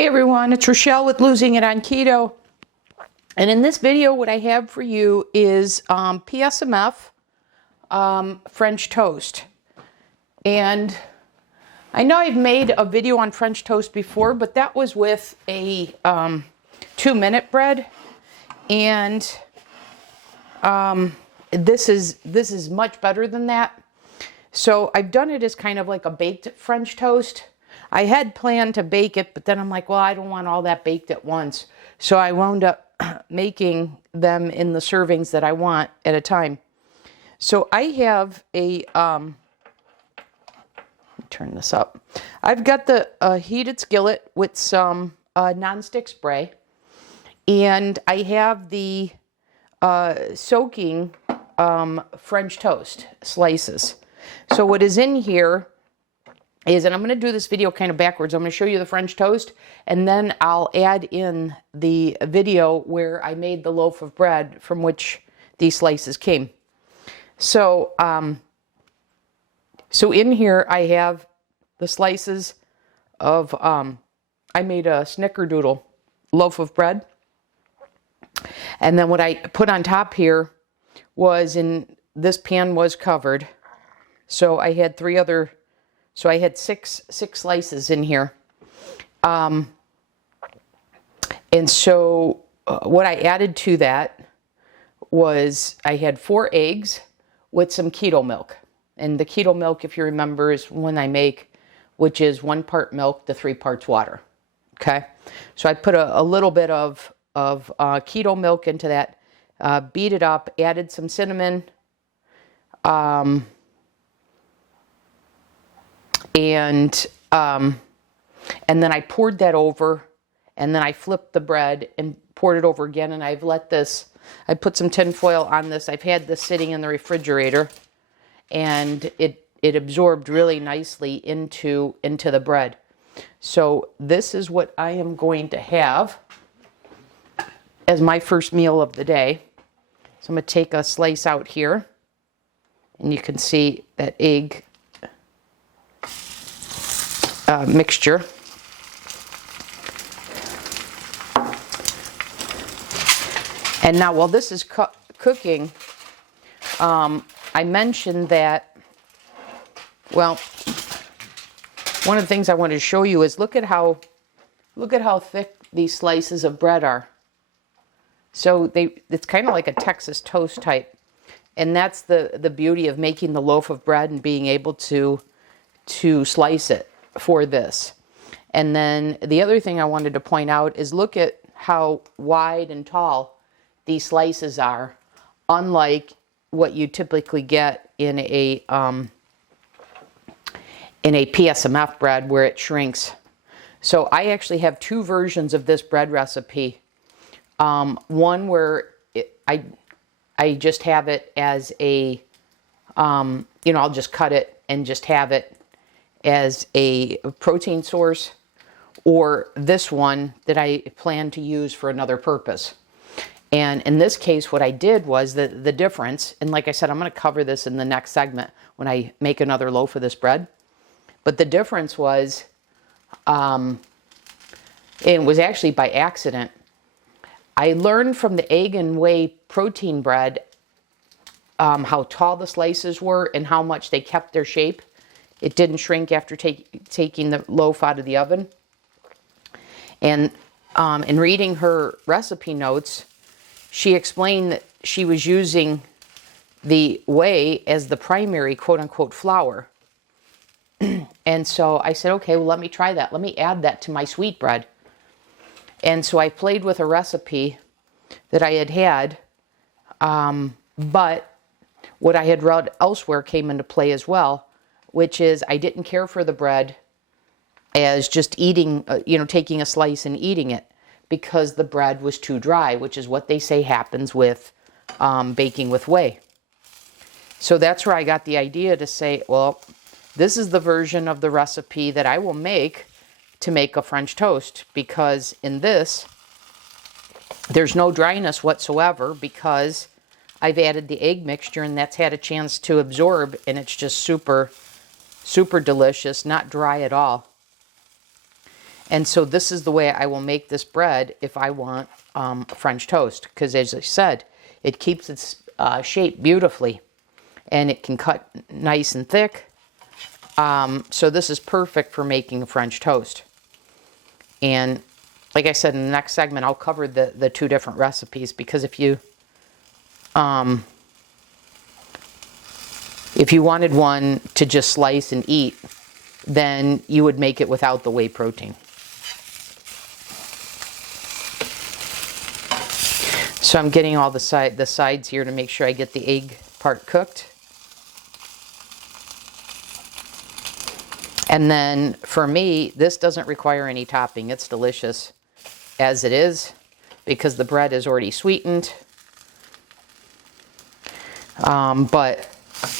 Hey everyone, it's Rochelle with Losing It on Keto. And in this video, what I have for you is PSMF French Toast. And I know I've made a video on French toast before, but that was with a 2-minute bread. And this is much better than that. So I've done it as kind of like a baked French toast. I had planned to bake it, but then I'm like, well, I don't want all that baked at once. So I wound up making them in the servings that I want at a time. So I have a, let me turn this up. I've got the heated skillet with some nonstick spray. And I have the soaking French toast slices. So what is in here is, and I'm going to do this video kind of backwards. I'm going to show you the French toast, and then I'll add in the video where I made the loaf of bread from which these slices came. So, so in here I have the slices of, I made a snickerdoodle loaf of bread. And then what I put on top here was, this pan was covered. So I had So I had six slices in here. And so what I added to that was I had 4 eggs with some keto milk. And the keto milk, if you remember, is one I make, which is 1 part milk to 3 parts water. Okay? So I put a little bit of keto milk into that, beat it up, added some cinnamon, and then I poured that over, and then I flipped the bread and poured it over again, and I've let this, I put some tin foil on this. I've had this sitting in the refrigerator, and it absorbed really nicely into the bread. So this is what I am going to have as my first meal of the day. So I'm going to take a slice out here, and you can see that egg mixture. And now while this is cooking, I mentioned that, well, one of the things I wanted to show you is look at how thick these slices of bread are. So it's kind of like a Texas toast type. And that's the beauty of making the loaf of bread and being able to slice it for this. And then the other thing I wanted to point out is look at how wide and tall these slices are, unlike what you typically get in a PSMF bread where it shrinks. So I actually have 2 versions of this bread recipe. One where I just have it as a, I'll just cut it and just have it as a protein source, or this one that I plan to use for another purpose. And in this case, what I did was the difference, and like I said, I'm going to cover this in the next segment when I make another loaf of this bread. But the difference was, it was actually by accident. I learned from the egg and whey protein bread how tall the slices were and how much they kept their shape. It didn't shrink after taking the loaf out of the oven. And in reading her recipe notes, she explained that she was using the whey as the primary quote-unquote flour. And so I said, okay, well, let me try that. Let me add that to my sweet bread. And so I played with a recipe that I had, but what I had read elsewhere came into play as well, which is I didn't care for the bread as just eating, taking a slice and eating it, because the bread was too dry, which is what they say happens with baking with whey. So that's where I got the idea to say, well, this is the version of the recipe that I will make to make a French toast, because in this, there's no dryness whatsoever because I've added the egg mixture and that's had a chance to absorb, and it's just super, super delicious, not dry at all. And so this is the way I will make this bread if I want French toast. Because as I said, it keeps its shape beautifully. And it can cut nice and thick. So this is perfect for making French toast. And like I said, in the next segment, I'll cover the two different recipes. Because if you wanted one to just slice and eat, then you would make it without the whey protein. So I'm getting all the sides here to make sure I get the egg part cooked. And then for me, this doesn't require any topping. It's delicious as it is because the bread is already sweetened. But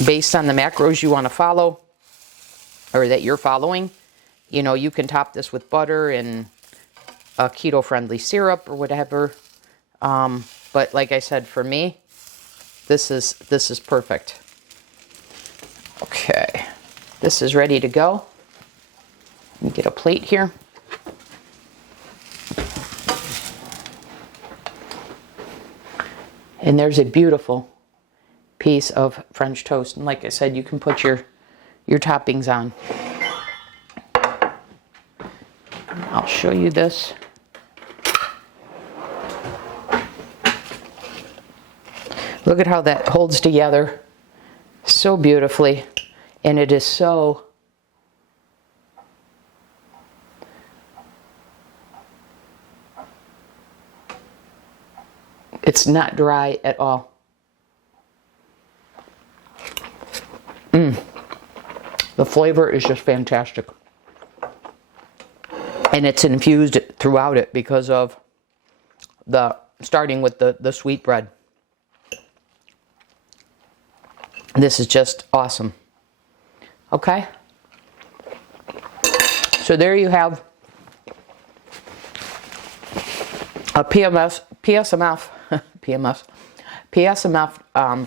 based on the macros you want to follow, or that you're following, you know, you can top this with butter and a keto-friendly syrup or whatever. But like I said, for me, this is perfect. Okay, this is ready to go. Let me get a plate here. And there's a beautiful piece of French toast. And like I said, you can put your toppings on. I'll show you this. Look at how that holds together so beautifully. And it is so it's not dry at all. The flavor is just fantastic. And it's infused throughout it because of starting with the sweet bread. This is just awesome. Okay? So there you have a PSMF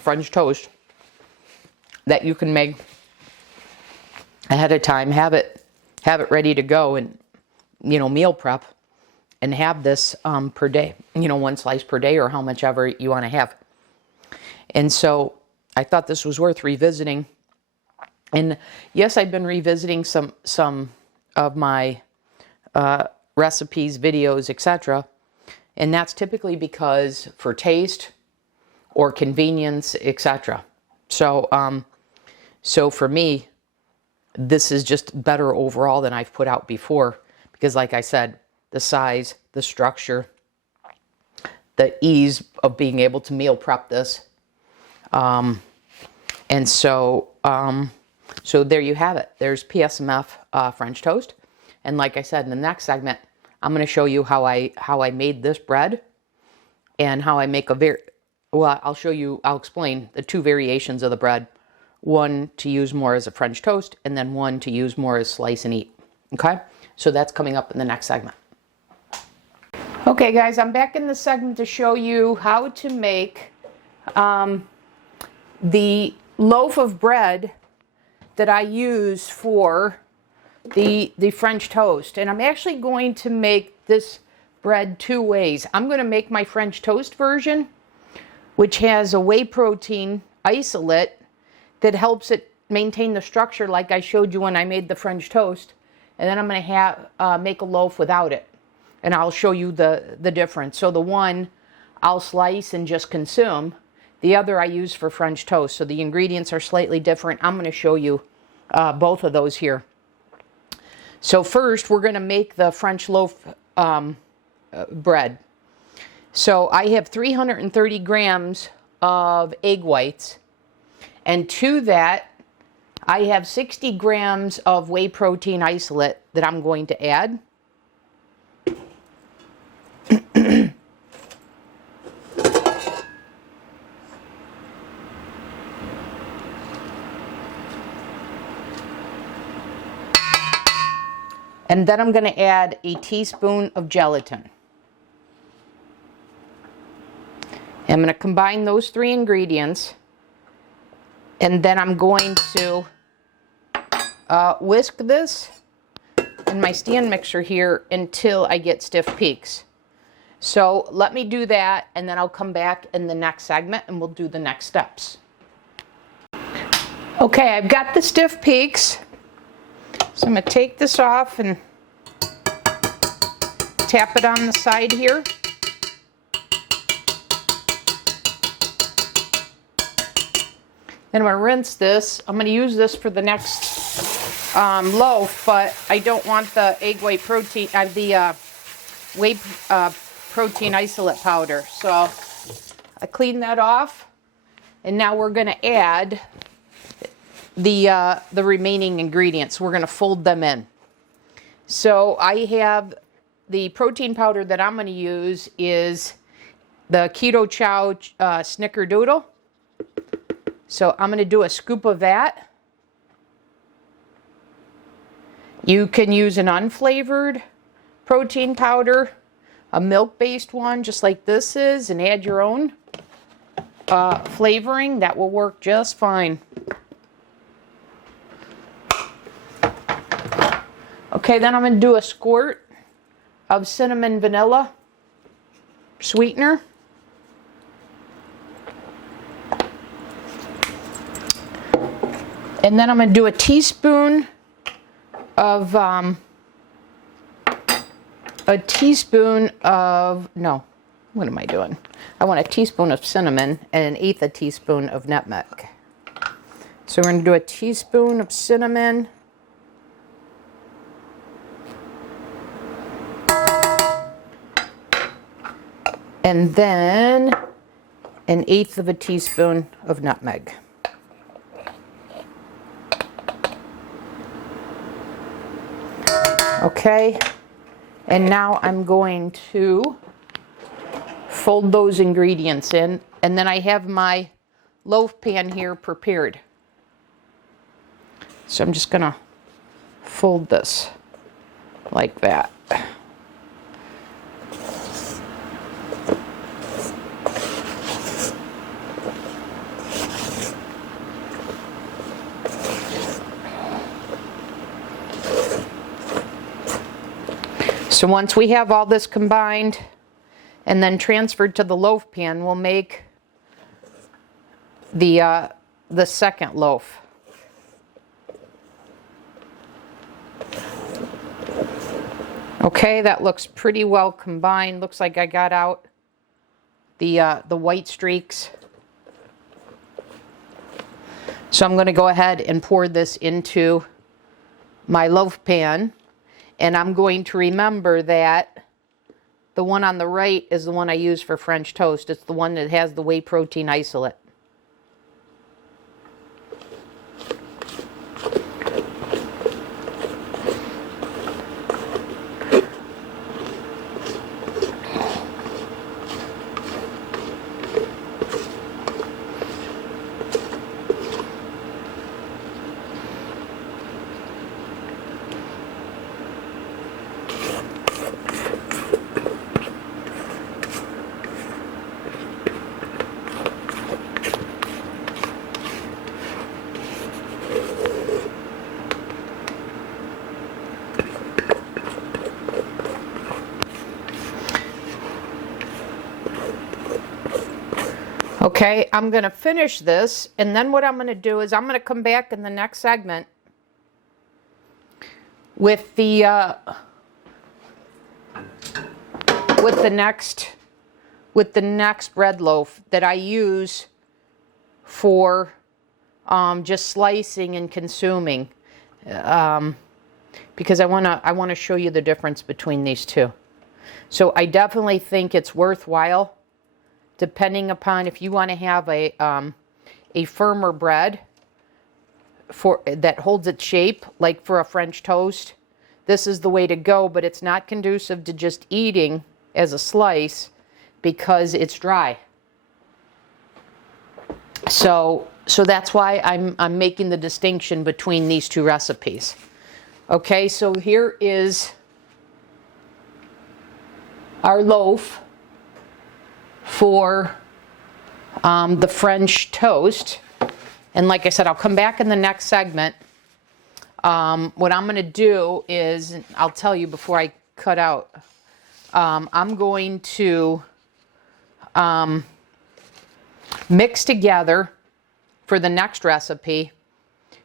French toast that you can make ahead of time. Have it ready to go and, you know, meal prep and have this per day, you know, one slice per day or how much ever you want to have. And so I thought this was worth revisiting. And yes, I've been revisiting some of my recipes, videos, etc. And that's typically because for taste or convenience, etc. So, so for me, this is just better overall than I've put out before. Because like I said, the size, the structure, the ease of being able to meal prep this. And so, so there you have it. There's PSMF French toast. And like I said, in the next segment, I'm going to show you how I made this bread and how I make I'll explain the two variations of the bread. One to use more as a French toast and then one to use more as slice and eat. Okay? So that's coming up in the next segment. Okay guys, I'm back in the segment to show you how to make the loaf of bread that I use for the French toast. And I'm actually going to make this bread two ways. I'm going to make my French toast version, which has a whey protein isolate that helps it maintain the structure like I showed you when I made the French toast. And then I'm going to make a loaf without it. And I'll show you the difference. So the one I'll slice and just consume. The other I use for French toast. So the ingredients are slightly different. I'm going to show you both of those here. So first, we're going to make the French loaf bread. So I have 330 grams of egg whites. And to that, I have 60 grams of whey protein isolate that I'm going to add. And then I'm going to add a teaspoon of gelatin. I'm going to combine those three ingredients. And then I'm going to whisk this in my stand mixer here until I get stiff peaks. So let me do that, and then I'll come back in the next segment and we'll do the next steps. Okay, I've got the stiff peaks. So I'm going to take this off and tap it on the side here. Then I'm going to rinse this. I'm going to use this for the next loaf, but I don't want the egg white protein, the whey protein isolate powder. So I clean that off, and now we're going to add the remaining ingredients. We're going to fold them in. So I have the protein powder that I'm going to use is the Keto Chow Snickerdoodle. So I'm going to do a scoop of that. You can use an unflavored protein powder, a milk-based one, just like this is, and add your own flavoring. That will work just fine. Okay, then I'm going to do a squirt of cinnamon vanilla sweetener. And then I'm going to do a teaspoon of, no, what am I doing? I want a teaspoon of cinnamon and 1/8 a teaspoon of nutmeg. So we're going to do a teaspoon of cinnamon. And then 1/8 of a teaspoon of nutmeg. Okay, and now I'm going to fold those ingredients in, and then I have my loaf pan here prepared. So I'm just gonna fold this like that. So once we have all this combined and then transferred to the loaf pan, we'll make the second loaf. Okay, that looks pretty well combined. Looks like I got out the white streaks. So I'm going to go ahead and pour this into my loaf pan. And I'm going to remember that the one on the right is the one I use for French toast. It's the one that has the whey protein isolate. Okay, I'm going to finish this, and then what I'm going to do is I'm going to come back in the next segment with the next bread loaf that I use for just slicing and consuming, because I want to show you the difference between these two. So I definitely think it's worthwhile, depending upon if you want to have a firmer bread that holds its shape, like for a French toast. This is the way to go, but it's not conducive to just eating as a slice because it's dry. So that's why I'm making the distinction between these two recipes. Okay, so here is our loaf for the French toast. And like I said, I'll come back in the next segment What I'm going to do is, I'll tell you before I cut out, I'm going to mix together for the next recipe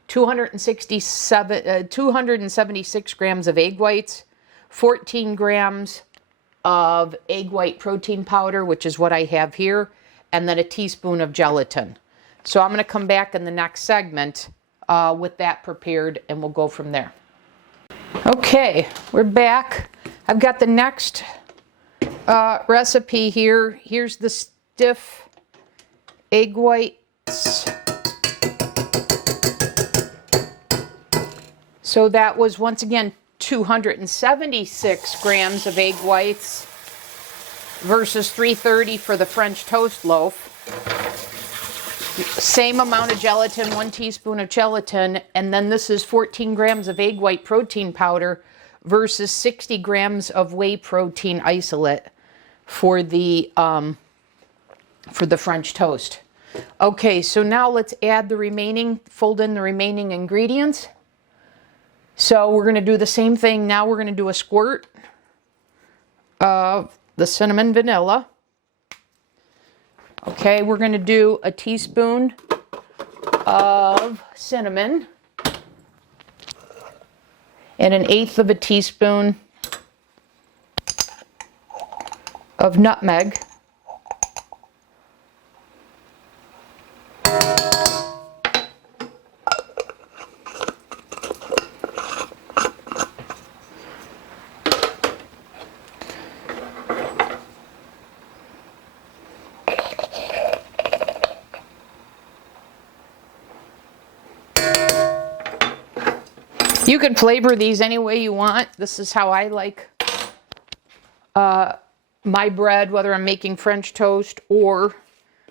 276 grams of egg whites, 14 grams of egg white protein powder, which is what I have here, and then a teaspoon of gelatin. So I'm going to come back in the next segment with that prepared, and we'll go from there. Okay, we're back. I've got the next recipe here. Here's the stiff egg whites. So that was, once again, 276 grams of egg whites versus 330 for the French toast loaf. Same amount of gelatin, 1 teaspoon of gelatin, and then this is 14 grams of egg white protein powder versus 60 grams of whey protein isolate for the French toast. Okay, so now let's add the remaining, fold in the remaining ingredients. So we're going to do the same thing. Now we're going to do a squirt of the cinnamon vanilla. Okay, we're going to do a teaspoon of cinnamon and 1/8 of a teaspoon of nutmeg. You can flavor these any way you want. This is how I like my bread, whether I'm making French toast or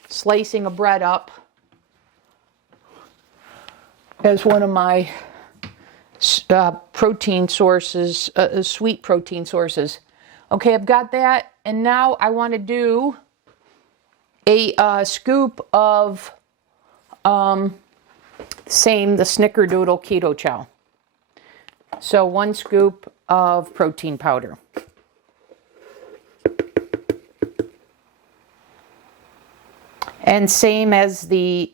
slicing a bread up as one of my protein sources, sweet protein sources. Okay, I've got that, and now I want to do a scoop of the Snickerdoodle Keto Chow. So 1 scoop of protein powder. And same as the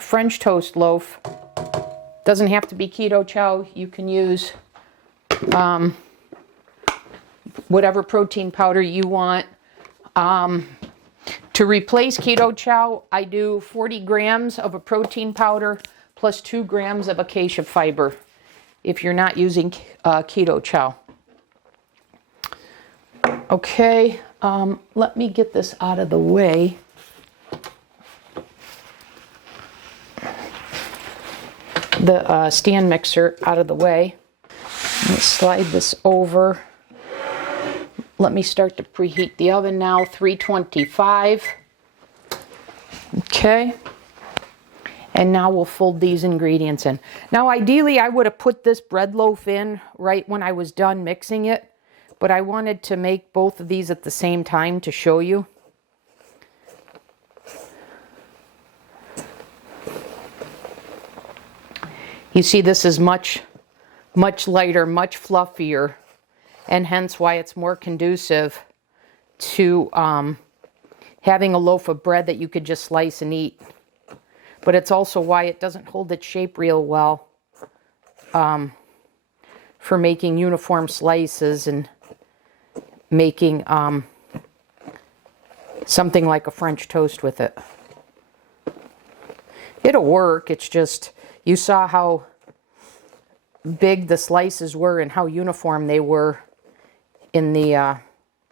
French toast loaf, doesn't have to be keto chow. You can use whatever protein powder you want. To replace keto chow, I do 40 grams of a protein powder plus 2 grams of acacia fiber if you're not using keto chow. Okay, let me get this out of the way. The stand mixer out of the way. Let me slide this over. Let me start to preheat the oven now, 325. Okay. And now we'll fold these ingredients in. Now ideally I would have put this bread loaf in right when I was done mixing it, but I wanted to make both of these at the same time to show you. You see, this is much lighter, much fluffier, and hence why it's more conducive to having a loaf of bread that you could just slice and eat. But it's also why it doesn't hold its shape real well for making uniform slices and making something like a French toast with it. It'll work, it's just, you saw how big the slices were and how uniform they were in the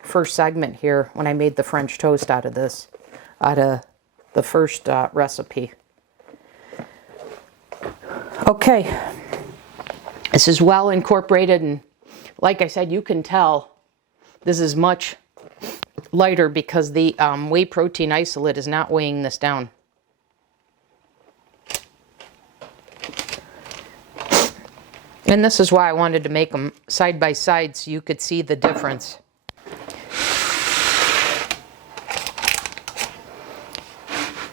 first segment here when I made the French toast out of this, out of the first recipe. Okay, this is well incorporated, and like I said, you can tell this is much lighter because the whey protein isolate is not weighing this down. And this is why I wanted to make them side by side so you could see the difference.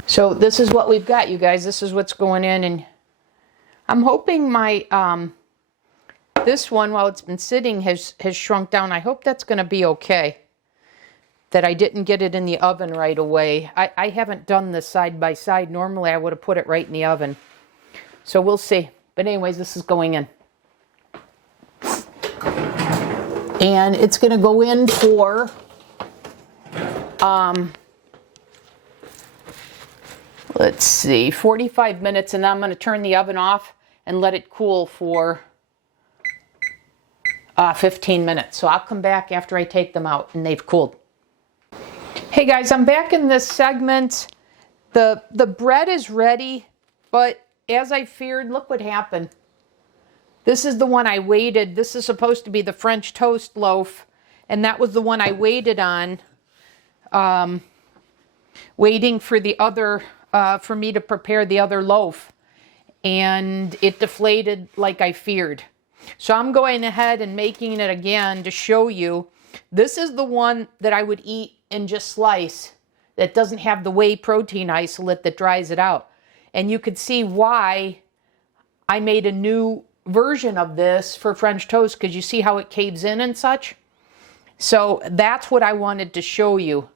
So this is what we've got, you guys. This is what's going in, and I'm hoping my This one, while it's been sitting, has shrunk down. I hope that's going to be okay, that I didn't get it in the oven right away. I haven't done this side by side. Normally, I would have put it right in the oven. So we'll see. But anyways, this is going in. And it's going to go in for, let's see, 45 minutes. And then I'm going to turn the oven off and let it cool for 15 minutes. So I'll come back after I take them out and they've cooled. Hey guys, I'm back in this segment. The bread is ready, but as I feared, look what happened. This is the one I waited. This is supposed to be the French toast loaf, and that was the one I waited on, waiting for the other, for me to prepare the other loaf, and it deflated like I feared. So I'm going ahead and making it again to show you. This is the one that I would eat and just slice, that doesn't have the whey protein isolate that dries it out. And you could see why I made a new version of this for French toast, because you see how it caves in and such. So that's what I wanted to show you.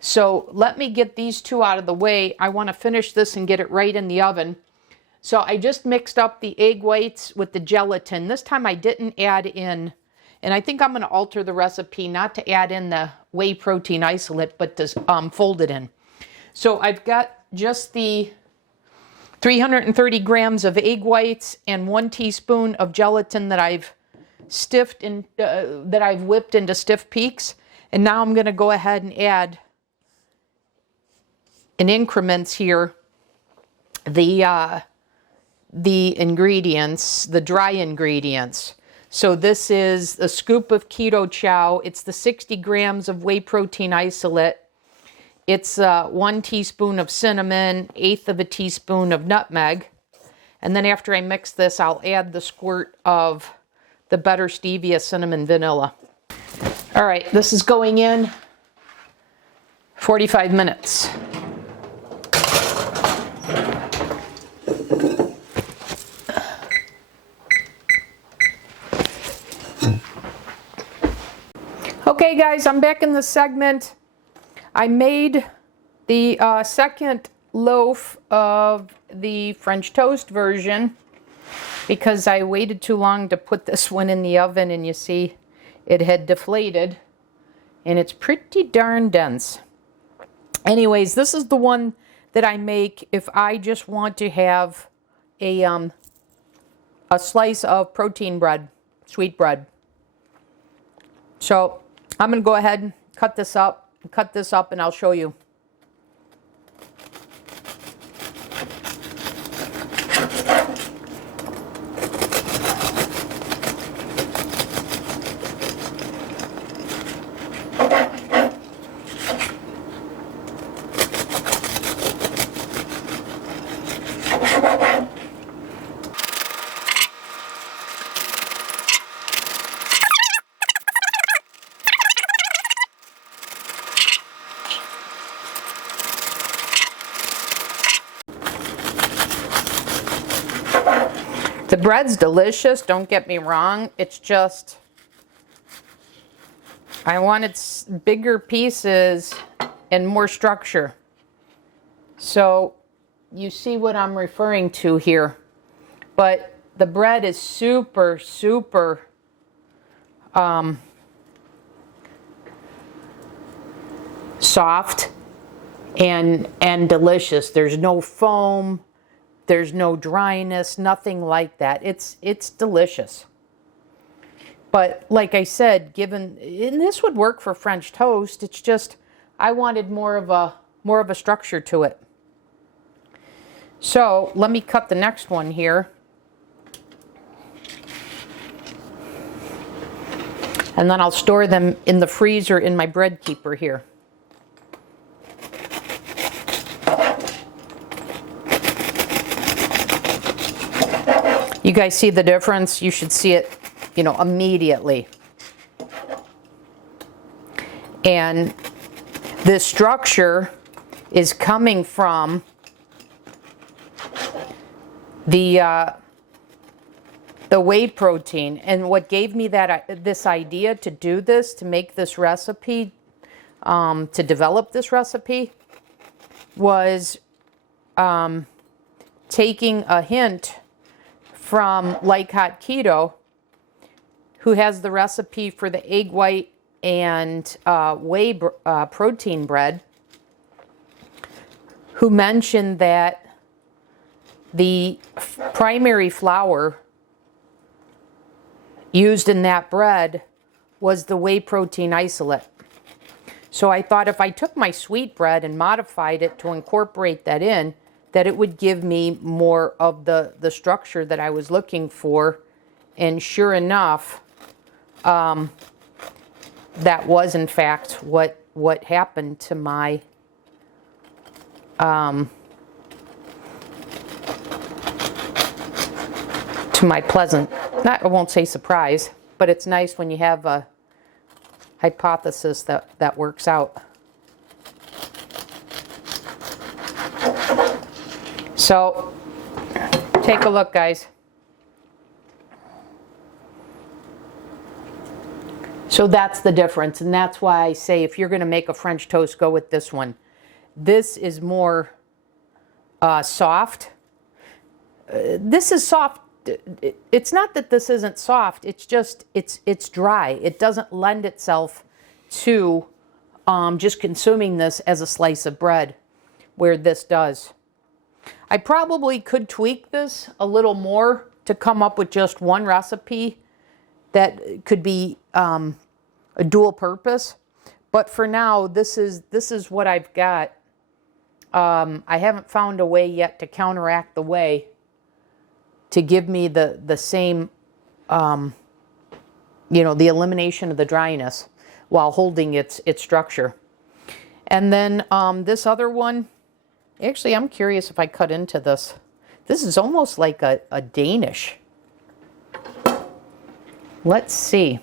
So let me get these two out of the way. I want to finish this and get it right in the oven. So I just mixed up the egg whites with the gelatin. This time I didn't add in, and I think I'm going to alter the recipe not to add in the whey protein isolate, but to fold it in. So I've got just the 330 grams of egg whites and 1 teaspoon of gelatin that I've whipped into stiff peaks. And now I'm going to go ahead and add in increments here the ingredients, the dry ingredients. So this is a scoop of keto chow. It's the 60 grams of whey protein isolate. It's 1 teaspoon of cinnamon, 1/8 of a teaspoon of nutmeg. And then after I mix this, I'll add the squirt of the Better Stevia Cinnamon Vanilla. All right, this is going in 45 minutes. Okay guys, I'm back in the segment. I made the second loaf of the French toast version because I waited too long to put this one in the oven, and you see it had deflated and it's pretty darn dense. Anyways, this is the one that I make if I just want to have a slice of protein bread, sweet bread. So I'm going to go ahead and cut this up, and I'll show you. The bread's delicious, don't get me wrong. It's just, I wanted bigger pieces and more structure. So you see what I'm referring to here. But the bread is super, super soft and delicious. There's no foam. There's no dryness, nothing like that. It's delicious. But like I said, and this would work for French toast, it's just I wanted more of a structure to it. So let me cut the next one here. And then I'll store them in the freezer in my bread keeper here. You guys see the difference? You should see it, immediately. And this structure is coming from the the whey protein. And what gave me this idea to do this, to make this recipe, to develop this recipe, was taking a hint from Like Hot Keto, who has the recipe for the egg white and whey protein bread, who mentioned that the primary flour used in that bread was the whey protein isolate. So I thought if I took my sweet bread and modified it to incorporate that in, that it would give me more of the structure that I was looking for. And sure enough, that was in fact what happened to my pleasant, I won't say surprise, but it's nice when you have a hypothesis that works out. So take a look, guys. So that's the difference, and that's why I say if you're going to make a French toast, go with this one. This is more soft. This is soft. It's not that this isn't soft. It's just it's dry. It doesn't lend itself to just consuming this as a slice of bread, where this does. I probably could tweak this a little more to come up with just one recipe that could be a dual purpose. But for now, this is what I've got. I haven't found a way yet to counteract the whey to give me the same, the elimination of the dryness while holding its structure. And then this other one, actually, I'm curious if I cut into this. This is almost like a Danish. Let's see.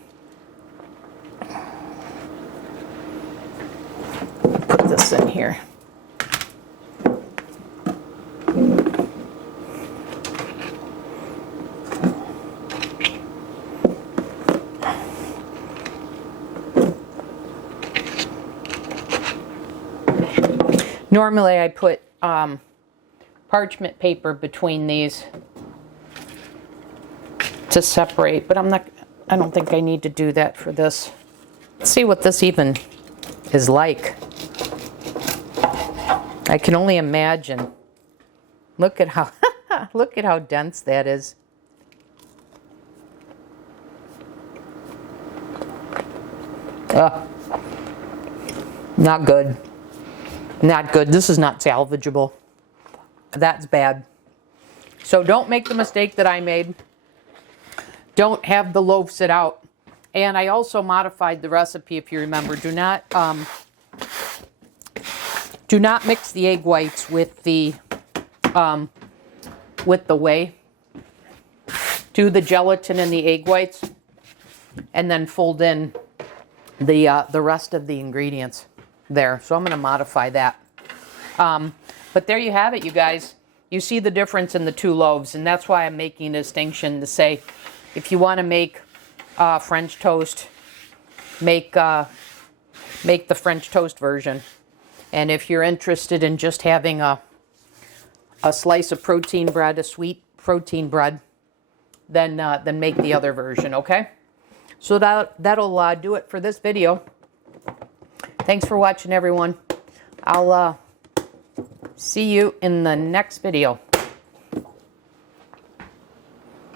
Put this in here. Normally I put parchment paper between these to separate, but I don't think I need to do that for this. Let's see what this even is like. I can only imagine. Look at how look at how dense that is. Not good. Not good. This is not salvageable. That's bad. So don't make the mistake that I made. Don't have the loaf sit out. And I also modified the recipe, if you remember. Do not mix the egg whites with the whey. Do the gelatin and the egg whites, and then fold in the rest of the ingredients there. So I'm going to modify that. But there you have it, you guys. You see the difference in the two loaves, and that's why I'm making a distinction to say, if you want to make French toast, make the French toast version. And if you're interested in just having a slice of protein bread, a sweet protein bread, then make the other version, okay? So that'll do it for this video. Thanks for watching, everyone. I'll see you in the next video.